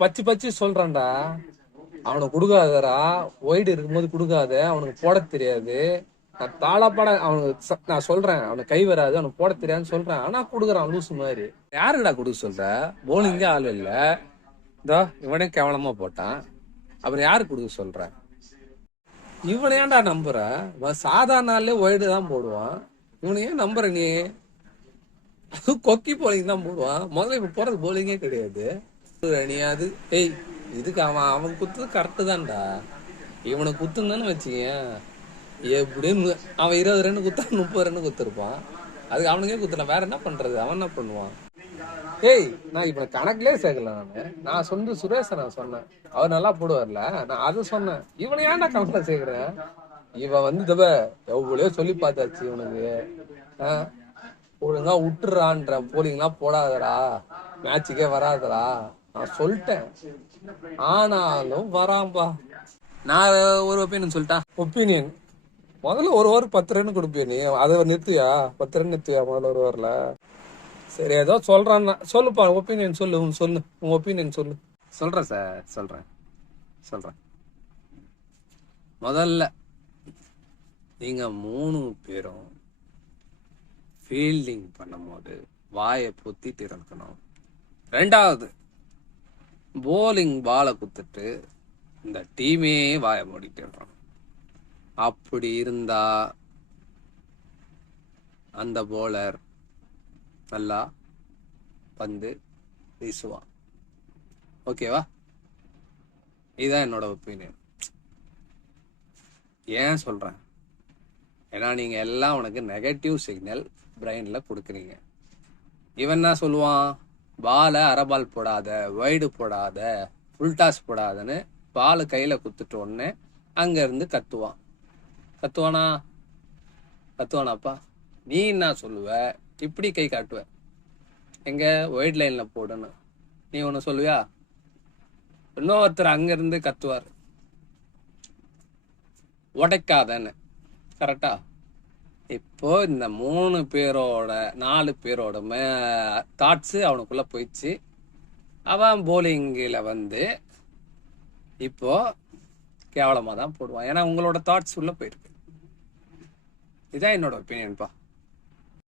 பச்சு பச்சு சொல்றான்டா. அவனுக்கு கொடுக்காதடா, ஒய்டு இருக்கும்போது கொடுக்காத, அவனுக்கு போட தெரியாது. நான் தாளாப்பாட அவனுக்கு நான் சொல்றேன், அவனுக்கு கை வராது, அவனுக்கு போட தெரியாதுன்னு சொல்றேன். ஆனா கொடுக்குறான் லூசு மாதிரி. யாருடா கொடுக்க சொல்ற? போலிங்கே ஆள் இல்ல. இதோ இவனே கேவலமா போட்டான். அப்புறம் யாரு கொடுக்க சொல்ற? இவனை ஏன்டா நம்புற? சாதாரண நாள்லயே ஒய்டு தான் போடுவான். இவனை ஏன் நம்புற நீ? கொக்கி போலிங் தான் போடுவான். முதல்ல இப்ப போறது போலிங்கே கிடையாது. நீ அது ஏய், இதுக்கு அவன் அவன் குத்துறது கரெக்டு தான்டா. இவனை குத்துன்னு வச்சுக்கேன், எப்படியும் அவன் 20 ரன் குத்தா 30 ரன் குத்துருப்பான். அதுக்கு அவனுக்கே குத்துறான். வேற என்ன பண்றது? அவன் என்ன பண்ணுவான்? ஏய், நான் இப்ப கணக்குலயே சேர்க்கல. நான் சொன்ன சுரேஷ நான் சொன்னேன், அவர் நல்லா போடுவார்ல, நான் அதை சொன்னேன். இவனை ஏன்டா கணக்குல சேர்க்கிறேன்? இவன் வந்து தப்ப எவ்வளோ சொல்லி பார்த்தாச்சு இவனுக்கு. ஒழுங்கா விட்டுறான்ற, போலிங்லாம் போடாதடா, மேட்சுக்கே வராதடா நான் சொல்லிட்டேன். ஆனாலும் வராம்பா. நான் ஒரு ஒப்பீனியன் சொல்லிட்டா. ஒப்பீனியன் முதல்ல ஒரு ஓவர் 10 ரன் கொடுப்பியா நீ? அதை நிறுத்துவியா? 10 ரன் நிறுத்துவியா முதல்ல ஒரு ஓவர்ல? சரி, ஏதோ சொல்றான்னா சொல்லுப்பா. ஒப்பீனியன் சொல்லு, சொல்லு உன் ஒப்பீனியன் சொல்லு. சொல்றேன் சார், சொல்றேன். முதல்ல நீங்க 3 பேரும் ஃபீல்டிங் பண்ணும்போது வாயை பொத்திட்டு இருக்கணும். ரெண்டாவது, போலிங் பாலை குத்துட்டு இந்த டீமே வாயை மூடிட்டு இருக்கணும். அப்படி இருந்தா அந்த போலர் நல்லா பந்து வீசுவான். ஓகேவா? இதுதான் என்னோட ஒப்பீனியன். ஏன் சொல்றேன்? ஏன்னா நீங்க எல்லாம் உனக்கு நெகட்டிவ் சிக்னல் பிரெயின்ல கொடுக்குறீங்க. இவன் என்ன சொல்லுவான்? பாலை அரைபால் போடாத, வைடு போடாத, ஃபுல் டாஸ் போடாதன்னு பால் கையில குத்துட்டு உடனே அங்க இருந்து கத்துவானாப்பா? நீ என்ன சொல்லுவ? இப்படி கை காட்டுவ, எங்க ஒயிட் லைன்ல போடுன்னு. நீ ஒண்ணு சொல்லுவியா? இன்னொருத்தர் அங்க இருந்து கத்துவார், உடைக்காதன்னு. கரெக்டா? இப்போ இந்த 3 பேரோட 4 பேரோட தாட்ஸ் அவனுக்குள்ள போயிடுச்சு. அவன் போலிங்கில் வந்து இப்போ கேவலமா தான் போடுவான். ஏன்னா உங்களோட தாட்ஸ் உள்ள போயிருக்கு. இதான் என்னோட ஒப்பீனியன்ப்பா.